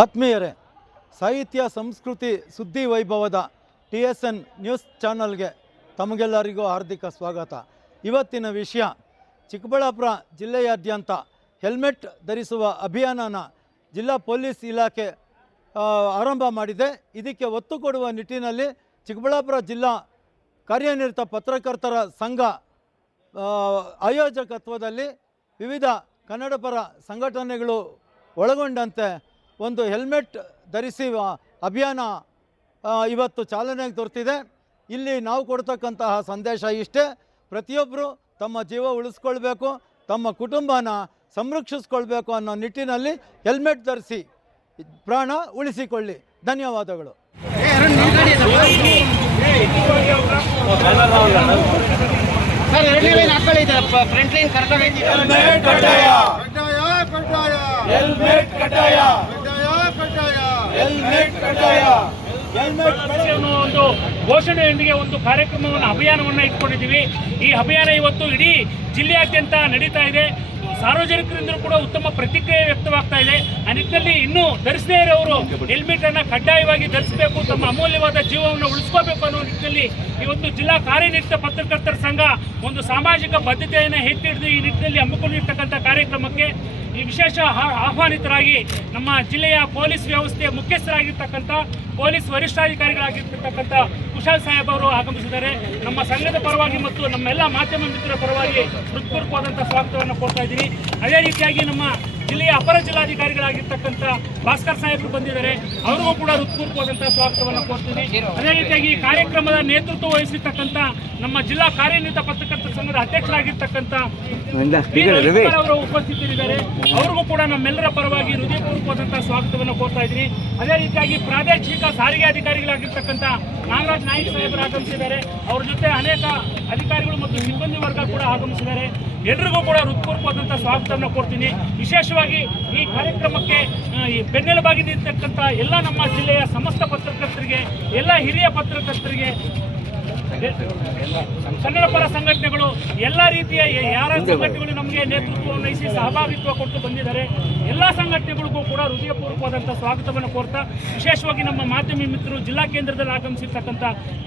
ಆತ್ಮೀಯರೇ, ಸಾಹಿತ್ಯ ಸಂಸ್ಕೃತಿ ಸುದ್ದಿ ವೈಭವದ TSN ನ್ಯೂಸ್ ಚಾನಲ್ಗೆ ತಮಗೆಲ್ಲರಿಗೂ ಹಾರ್ದಿಕ ಸ್ವಾಗತ. ಇವತ್ತಿನ ವಿಷಯ, ಚಿಕ್ಕಬಳ್ಳಾಪುರ ಜಿಲ್ಲೆಯಾದ್ಯಂತ ಹೆಲ್ಮೆಟ್ ಧರಿಸುವ ಅಭಿಯಾನನ ಜಿಲ್ಲಾ ಪೊಲೀಸ್ ಇಲಾಖೆ ಆರಂಭ ಮಾಡಿದೆ. ಇದಕ್ಕೆ ಒತ್ತು ಕೊಡುವ ನಿಟ್ಟಿನಲ್ಲಿ ಚಿಕ್ಕಬಳ್ಳಾಪುರ ಜಿಲ್ಲಾ ಕಾರ್ಯನಿರತ ಪತ್ರಕರ್ತರ ಸಂಘ ಆಯೋಜಕತ್ವದಲ್ಲಿ ವಿವಿಧ ಕನ್ನಡಪರ ಸಂಘಟನೆಗಳು ಒಳಗೊಂಡಂತೆ ಒಂದು ಹೆಲ್ಮೆಟ್ ಧರಿಸಿ ಅಭಿಯಾನ ಇವತ್ತು ಚಾಲನೆಗೆ ದೊರೆತಿದೆ. ಇಲ್ಲಿ ನಾವು ಕೊಡ್ತಕ್ಕಂತಹ ಸಂದೇಶ ಇಷ್ಟೇ: ಪ್ರತಿಯೊಬ್ಬರು ತಮ್ಮ ಜೀವ ಉಳಿಸ್ಕೊಳ್ಬೇಕು, ತಮ್ಮ ಕುಟುಂಬನ ಸಂರಕ್ಷಿಸ್ಕೊಳ್ಬೇಕು ಅನ್ನೋ ನಿಟ್ಟಿನಲ್ಲಿ ಹೆಲ್ಮೆಟ್ ಧರಿಸಿ ಪ್ರಾಣ ಉಳಿಸಿಕೊಳ್ಳಿ. ಧನ್ಯವಾದಗಳು. ಒಂದು ಘೋಷಣೆಯೊಂದಿಗೆ ಒಂದು ಕಾರ್ಯಕ್ರಮವನ್ನು ಅಭಿಯಾನವನ್ನು ಇಟ್ಕೊಂಡಿದ್ದೀವಿ. ಈ ಅಭಿಯಾನ ಇವತ್ತು ಇಡೀ ಜಿಲ್ಲೆಯಾದ್ಯಂತ ನಡೀತಾ ಇದೆ. ಸಾರ್ವಜನಿಕರಿಂದಲೂ ಕೂಡ ಉತ್ತಮ ಪ್ರತಿಕ್ರಿಯೆ ವ್ಯಕ್ತವಾಗ್ತಾ ಇದೆ. ಆ ನಿಟ್ಟಿನಲ್ಲಿ ಇನ್ನೂ ಧರಿಸದೇ ಇರೋರು ಹೆಲ್ಮೆಟ್ ಅನ್ನು ಕಡ್ಡಾಯವಾಗಿ ಧರಿಸಬೇಕು, ತಮ್ಮ ಅಮೂಲ್ಯವಾದ ಜೀವವನ್ನು ಉಳಿಸ್ಕೋಬೇಕು ಅನ್ನೋ ನಿಟ್ಟಿನಲ್ಲಿ ಇವತ್ತು ಜಿಲ್ಲಾ ಕಾರ್ಯನಿರತ ಪತ್ರಕರ್ತರ ಸಂಘ ಒಂದು ಸಾಮಾಜಿಕ ಬದ್ಧತೆಯನ್ನು ಎತ್ತಿ ಹಿಡಿದು ಈ ನಿಟ್ಟಿನಲ್ಲಿ ಹಮ್ಮಿಕೊಂಡಿರ್ತಕ್ಕಂಥ ಕಾರ್ಯಕ್ರಮಕ್ಕೆ ಈ ವಿಶೇಷ ಆಹ್ವಾನಿತರಾಗಿ ನಮ್ಮ ಜಿಲ್ಲೆಯ ಪೊಲೀಸ್ ವ್ಯವಸ್ಥೆಯ ಮುಖ್ಯಸ್ಥರಾಗಿರ್ತಕ್ಕಂಥ ಪೊಲೀಸ್ ವರಿಷ್ಠಾಧಿಕಾರಿಗಳಾಗಿರ್ತಕ್ಕಂಥ ಕುಶಾಲ್ ಸಾಹೇಬ್ ಅವರು ಆಗಮಿಸಿದ್ದಾರೆ. ನಮ್ಮ ಸಂಘದ ಪರವಾಗಿ ಮತ್ತು ನಮ್ಮೆಲ್ಲ ಮಾಧ್ಯಮ ಮಿತ್ರರ ಪರವಾಗಿ ಹೃತ್ಪೂರ್ವಕವಾದಂಥ ಸ್ವಾಗತವನ್ನು ಕೊಡ್ತಾ ಇದ್ದೀನಿ. ಅದೇ ರೀತಿಯಾಗಿ ನಮ್ಮ ಜಿಲ್ಲೆಯ ಅಪರ ಜಿಲ್ಲಾಧಿಕಾರಿಗಳಾಗಿರ್ತಕ್ಕಂಥ ಭಾಸ್ಕರ್ ಸಾಹೇಬರು ಬಂದಿದ್ದಾರೆ, ಅವ್ರಿಗೂ ಕೂಡ ಹೃತ್ಪೂರ್ವಕವಾದಂಥ ಸ್ವಾಗತವನ್ನು ಕೊಡ್ತೀನಿ. ಅದೇ ರೀತಿಯಾಗಿ ಈ ಕಾರ್ಯಕ್ರಮದ ನೇತೃತ್ವ ವಹಿಸಿರ್ತಕ್ಕಂಥ ನಮ್ಮ ಜಿಲ್ಲಾ ಕಾರ್ಯನಿರತ ಪತ್ರಕರ್ತರ ಸಂಘದ ಅಧ್ಯಕ್ಷರಾಗಿರ್ತಕ್ಕಂಥ ಅವರು ಉಪಸ್ಥಿತರಿದ್ದಾರೆ, ಅವ್ರಿಗೂ ಕೂಡ ನಮ್ಮೆಲ್ಲರ ಪರವಾಗಿ ಹೃದಯಪೂರ್ವಕವಾದಂಥ ಸ್ವಾಗತವನ್ನು ಕೊಡ್ತಾ ಇದ್ದೀನಿ. ಅದೇ ರೀತಿಯಾಗಿ ಪ್ರಾದೇಶಿಕ ಸಾರಿಗೆ ಅಧಿಕಾರಿಗಳಾಗಿರ್ತಕ್ಕಂಥ ನಾಗರಾಜ್ ನಾಯ್ಕ ಸಾಹೇಬರು ಆಗಮಿಸಿದ್ದಾರೆ, ಅವ್ರ ಜೊತೆ ಅನೇಕ ಅಧಿಕಾರಿಗಳು ಮತ್ತು ಸಿಬ್ಬಂದಿ ವರ್ಗ ಕೂಡ ಆಗಮಿಸಿದ್ದಾರೆ. ಎಲ್ಲರಿಗೂ ಕೂಡ ಹೃತ್ಪೂರ್ವಕವಾದಂಥ ಸ್ವಾಗತವನ್ನು ಕೊಡ್ತೀನಿ. ವಿಶೇಷವಾಗಿ ಈ ಕಾರ್ಯಕ್ರಮಕ್ಕೆ ಬೆನ್ನೆಲುಬಾಗಿ ನಿಂತಕ್ಕಂಥ ಎಲ್ಲ ನಮ್ಮ ಜಿಲ್ಲೆಯ ಸಮಸ್ತ ಪತ್ರಕರ್ತರಿಗೆ, ಎಲ್ಲ ಹಿರಿಯ ಪತ್ರಕರ್ತರಿಗೆ, ಕನ್ನಡ ಪರ ಸಂಘಟನೆಗಳು, ಎಲ್ಲ ರೀತಿಯ ಯಾರ ಸಂಘಟನೆಗಳು ನಮಗೆ ನೇತೃತ್ವವನ್ನು ವಹಿಸಿ ಸಹಭಾಗಿತ್ವ ಕೊಟ್ಟು ಬಂದಿದ್ದಾರೆ, ಎಲ್ಲ ಸಂಘಟನೆಗಳಿಗೂ ಕೂಡ ಹೃದಯಪೂರ್ವಕವಾದಂಥ ಸ್ವಾಗತವನ್ನು ಕೋರ್ತಾ, ವಿಶೇಷವಾಗಿ ನಮ್ಮ ಮಾಧ್ಯಮ ಮಿತ್ರರು, ಜಿಲ್ಲಾ ಕೇಂದ್ರದಲ್ಲಿ ಆಗಮಿಸಿರ್ತಕ್ಕಂಥ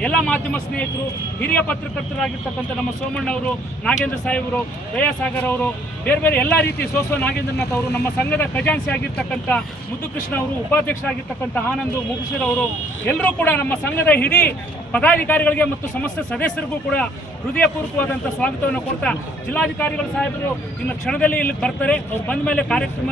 ಎಲ್ಲ ಮಾಧ್ಯಮ ಸ್ನೇಹಿತರು, ಹಿರಿಯ ಪತ್ರಕರ್ತರಾಗಿರ್ತಕ್ಕಂಥ ನಮ್ಮ ಸೋಮಣ್ಣ ಅವರು, ನಾಗೇಂದ್ರ ಸಾಹೇಬರು, ದಯಾಸಾಗರ್ ಅವರು, ಬೇರೆ ಬೇರೆ ಎಲ್ಲ ರೀತಿ ನಾಗೇಂದ್ರನಾಥ್ ಅವರು, ನಮ್ಮ ಸಂಘದ ಖಜಾನ್ಸಿ ಆಗಿರ್ತಕ್ಕಂಥ ಮುದ್ದುಕೃಷ್ಣ ಅವರು, ಉಪಾಧ್ಯಕ್ಷರಾಗಿರ್ತಕ್ಕಂಥ ಆನಂದ್ ಮುಗುಶಿರ್ ಅವರು, ಎಲ್ಲರೂ ಕೂಡ ನಮ್ಮ ಸಂಘದ ಇಡೀ ಪದಾಧಿಕಾರಿಗಳಿಗೆ ಮತ್ತು ಸಮಸ್ತ ಸದಸ್ಯರಿಗೂ ಕೂಡ ಹೃದಯಪೂರ್ವಕವಾದಂಥ ಸ್ವಾಗತವನ್ನು ಕೊಡ್ತಾ, ಜಿಲ್ಲಾಧಿಕಾರಿಗಳ ಸಾಹೇಬರು ಇನ್ನು ಕ್ಷಣದಲ್ಲಿ ಇಲ್ಲಿ ಬರ್ತಾರೆ. ಅವ್ರು ಬಂದ ಮೇಲೆ ಕಾರ್ಯಕ್ರಮ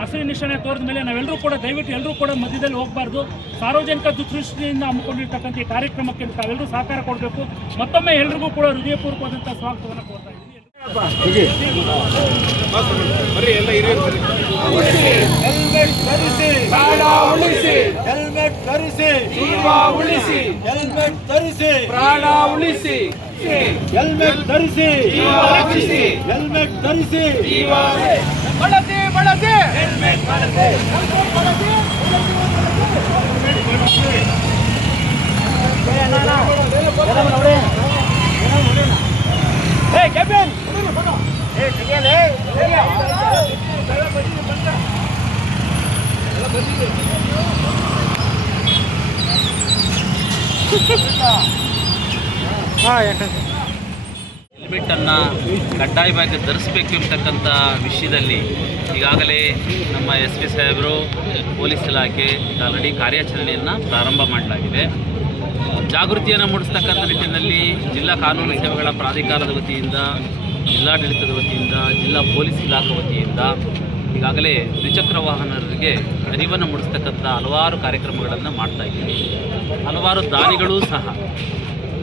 ಹಸಿರು ನಿಶಾನೆ ತೋರಿದ ಮೇಲೆ ನಾವೆಲ್ಲರೂ ಕೂಡ ದಯವಿಟ್ಟು ಎಲ್ಲರೂ ಕೂಡ ಮಧ್ಯದಲ್ಲಿ ಹೋಗಬಾರ್ದು. ಸಾರ್ವಜನಿಕ ದೃಷ್ಟಿಯಿಂದ ಹಮ್ಮಿಕೊಂಡಿರ್ತಕ್ಕಂಥ ಈ ಕಾರ್ಯಕ್ರಮಕ್ಕೆ ತಾವೆಲ್ಲರೂ ಸಹಕಾರ ಕೊಡಬೇಕು. ಮತ್ತೊಮ್ಮೆ ಎಲ್ಲರಿಗೂ ಕೂಡ ಹೃದಯಪೂರ್ವಕವಾದಂಥ ಸ್ವಾಗತವನ್ನು ಕೊಡ್ತಾ ಇದ್ದೀವಿ. ಹೆಲ್ಮೆಟ್ ಧರಿಸಿ ಪ್ರಾಣ ಉಳಿಸಿ, ಹೆಲ್ಮೆಟ್ ಧರಿಸಿ ಜೀವ ಉಳಿಸಿ, ಹೆಲ್ಮೆಟ್ ಧರಿಸಿ ಪ್ರಾಣ ಉಳಿಸಿ, ಹೆಲ್ಮೆಟ್ ಧರಿಸಿ ಜೀವ ಉಳಿಸಿ, ಹೆಲ್ಮೆಟ್ ಧರಿಸಿ ಜೀವ ಬಳಸಿ, ಬಳಸಿ ಹೆಲ್ಮೆಟ್ ಬಳಸಿ, ಹೇ ಕೆಬಿನ್ ಹೇ ಸಿಗಲೇ ಹೆಲ್ಮೆಟನ್ನು ಕಡ್ಡಾಯವಾಗಿ ಧರಿಸಬೇಕು ಎಂಬತಕ್ಕಂಥ ವಿಷಯದಲ್ಲಿ ಈಗಾಗಲೇ ನಮ್ಮ SP ಸಾಹೇಬರು, ಪೊಲೀಸ್ ಇಲಾಖೆ ಆಲ್ರೆಡಿ ಕಾರ್ಯಾಚರಣೆಯನ್ನು ಪ್ರಾರಂಭ ಮಾಡಲಾಗಿದೆ. ಜಾಗೃತಿಯನ್ನು ಮೂಡಿಸ್ತಕ್ಕಂಥ ನಿಟ್ಟಿನಲ್ಲಿ ಜಿಲ್ಲಾ ಕಾನೂನು ಸೇವೆಗಳ ಪ್ರಾಧಿಕಾರದ ವತಿಯಿಂದ, ಜಿಲ್ಲಾಡಳಿತದ ವತಿಯಿಂದ, ಜಿಲ್ಲಾ ಪೊಲೀಸ್ ಇಲಾಖೆ ವತಿಯಿಂದ ಈಗಾಗಲೇ ದ್ವಿಚಕ್ರ ವಾಹನರಿಗೆ ಅರಿವನ್ನು ಮೂಡಿಸ್ತಕ್ಕಂಥ ಹಲವಾರು ಕಾರ್ಯಕ್ರಮಗಳನ್ನು ಮಾಡ್ತಾ ಇದ್ದೀವಿ. ಹಲವಾರು ದಾನಿಗಳೂ ಸಹ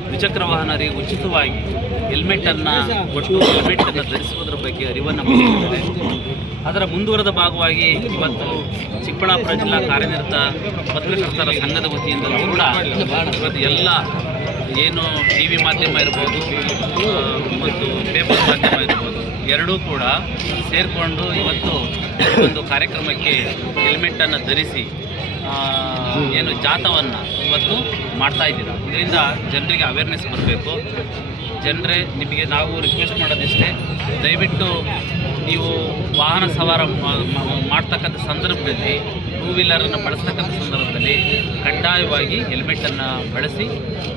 ದ್ವಿಚಕ್ರ ವಾಹನರಿಗೆ ಉಚಿತವಾಗಿ ಹೆಲ್ಮೆಟನ್ನು ಕೊಟ್ಟು ಹೆಲ್ಮೆಟನ್ನು ಧರಿಸುವುದರ ಬಗ್ಗೆ ಅರಿವನ್ನು ಮೂಡಿಸಿದ್ದಾರೆ. ಅದರ ಮುಂದುವರೆದ ಭಾಗವಾಗಿ ಇವತ್ತು ಚಿಕ್ಕಬಳ್ಳಾಪುರ ಜಿಲ್ಲಾ ಕಾರ್ಯನಿರತ ಪತ್ರಕರ್ತರ ಸಂಘದ ವತಿಯಿಂದಲೂ ಕೂಡ ಇವತ್ತು ಎಲ್ಲ ಏನು TV ಮಾಧ್ಯಮ ಇರ್ಬೋದು ಮತ್ತು ಪೇಪರ್ ಮಾಧ್ಯಮ ಇರ್ಬೋದು, ಎರಡೂ ಕೂಡ ಸೇರಿಕೊಂಡು ಇವತ್ತು ಒಂದು ಕಾರ್ಯಕ್ರಮಕ್ಕೆ ಹೆಲ್ಮೆಟನ್ನು ಧರಿಸಿ ಏನು ಜಾಥವನ್ನು ಇವತ್ತು ಮಾಡ್ತಾ ಇದ್ದೀರಾ. ಇದರಿಂದ ಜನರಿಗೆ ಅವೇರ್ನೆಸ್ ಬರಬೇಕು. ಜನರೇ, ನಿಮಗೆ ನಾವು ರಿಕ್ವೆಸ್ಟ್ ಮಾಡೋದಿಷ್ಟೇ, ದಯವಿಟ್ಟು ನೀವು ವಾಹನ ಸವಾರ ಮಾಡ್ತಕ್ಕಂಥ ಸಂದರ್ಭದಲ್ಲಿ ಟೂ ವೀಲರನ್ನು ಬಳಸ್ತಕ್ಕಂಥ ಸಂದರ್ಭದಲ್ಲಿ ಕಡ್ಡಾಯವಾಗಿ ಹೆಲ್ಮೆಟನ್ನು ಬಳಸಿ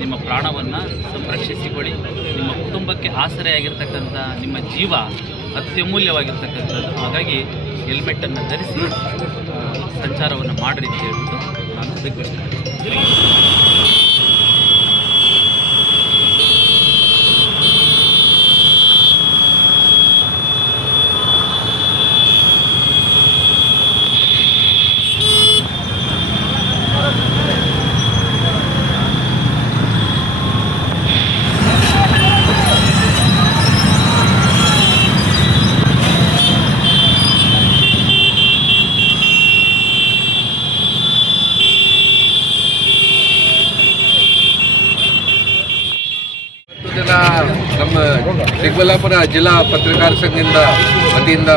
ನಿಮ್ಮ ಪ್ರಾಣವನ್ನು ಸಂರಕ್ಷಿಸಿಕೊಳ್ಳಿ. ನಿಮ್ಮ ಕುಟುಂಬಕ್ಕೆ ಆಸರೆಯಾಗಿರ್ತಕ್ಕಂಥ ನಿಮ್ಮ ಜೀವ ಅತ್ಯಮೂಲ್ಯವಾಗಿರ್ತಕ್ಕಂಥದ್ದು. ಹಾಗಾಗಿ ಹೆಲ್ಮೆಟನ್ನು ಧರಿಸಿ ಸಂಚಾರವನ್ನು ಮಾಡಿರಿ ಅಂತ ಹೇಳ್ಬಿಟ್ಟು ನಾನು ರಿಕ್ವೆಸ್ಟ್ ಮಾಡ್ತೀನಿ. ನಮ್ಮ ಚಿಕ್ಕಬಳ್ಳಾಪುರ ಜಿಲ್ಲಾ ಪತ್ರಕಾರ ಸಂಘದಿಂದ ವತಿಯಿಂದ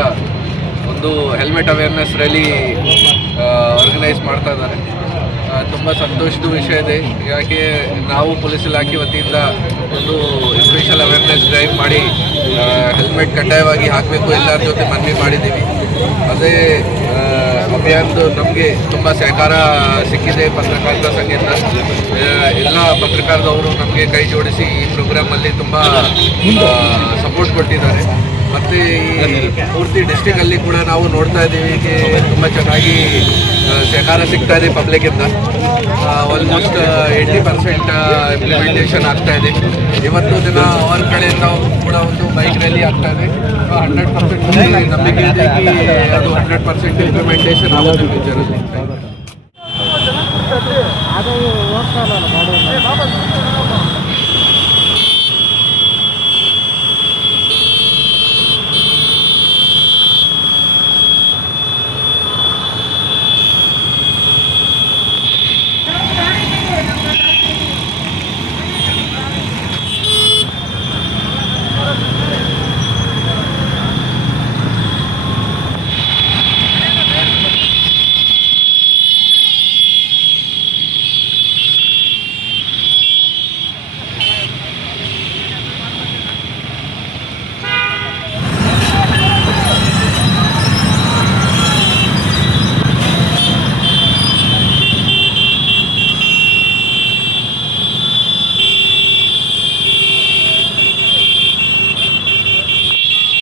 ಒಂದು ಹೆಲ್ಮೆಟ್ ಅವೇರ್ನೆಸ್ ರ್ಯಾಲಿ ಆರ್ಗನೈಸ್ ಮಾಡ್ತಾ ಇದ್ದಾರೆ. ತುಂಬ ಸಂತೋಷದ ವಿಷಯ ಇದೆ. ಹೀಗಾಗಿ ನಾವು ಪೊಲೀಸ್ ಇಲಾಖೆ ವತಿಯಿಂದ ಒಂದು ಸ್ಪೆಷಲ್ ಅವೇರ್ನೆಸ್ ಡ್ರೈವ್ ಮಾಡಿ ಹೆಲ್ಮೆಟ್ ಕಡ್ಡಾಯವಾಗಿ ಹಾಕಬೇಕು ಎಲ್ಲರ ಜೊತೆ ಮನವಿ ಮಾಡಿದ್ದೀವಿ. ಅದೇ ಅಭಿಯಾನದ ನಮಗೆ ತುಂಬ ಸಹಕಾರ ಸಿಕ್ಕಿದೆ ಪತ್ರಕರ್ತರ ಸಂಘದಿಂದ. ಎಲ್ಲ ಪತ್ರಕರ್ತರವರು ನಮಗೆ ಕೈ ಜೋಡಿಸಿ ಈ ಪ್ರೋಗ್ರಾಮಲ್ಲಿ ತುಂಬ ಸಪೋರ್ಟ್ ಕೊಟ್ಟಿದ್ದಾರೆ. ಮತ್ತು ಈ ಪೂರ್ತಿ ಡಿಸ್ಟಿಕಲ್ಲಿ ಕೂಡ ನಾವು ನೋಡ್ತಾ ಇದ್ದೀವಿ ತುಂಬ ಚೆನ್ನಾಗಿ ಸಹಕಾರ ಸಿಗ್ತಾ ಇದೆ ಪಬ್ಲಿಕ್ಕಿಂದ. ಆಲ್ಮೋಸ್ಟ್ 80% ಇಂಪ್ಲಿಮೆಂಟೇಷನ್ ಆಗ್ತಾ ಇದೆ. ಇವತ್ತು ದಿನ ಅವ್ರ ಕಡೆಯಿಂದ ಕೂಡ ಒಂದು ಬೈಕ್ ರ್ಯಾಲಿ ಆಗ್ತಾ ಇದೆ. 100% ನಂಬಿಕೆ ಇದೆ ಅದು 100% ಇಂಪ್ಲಿಮೆಂಟೇಷನ್ ಆಗುತ್ತೆ ಫ್ಯೂಚರಲ್ಲಿ.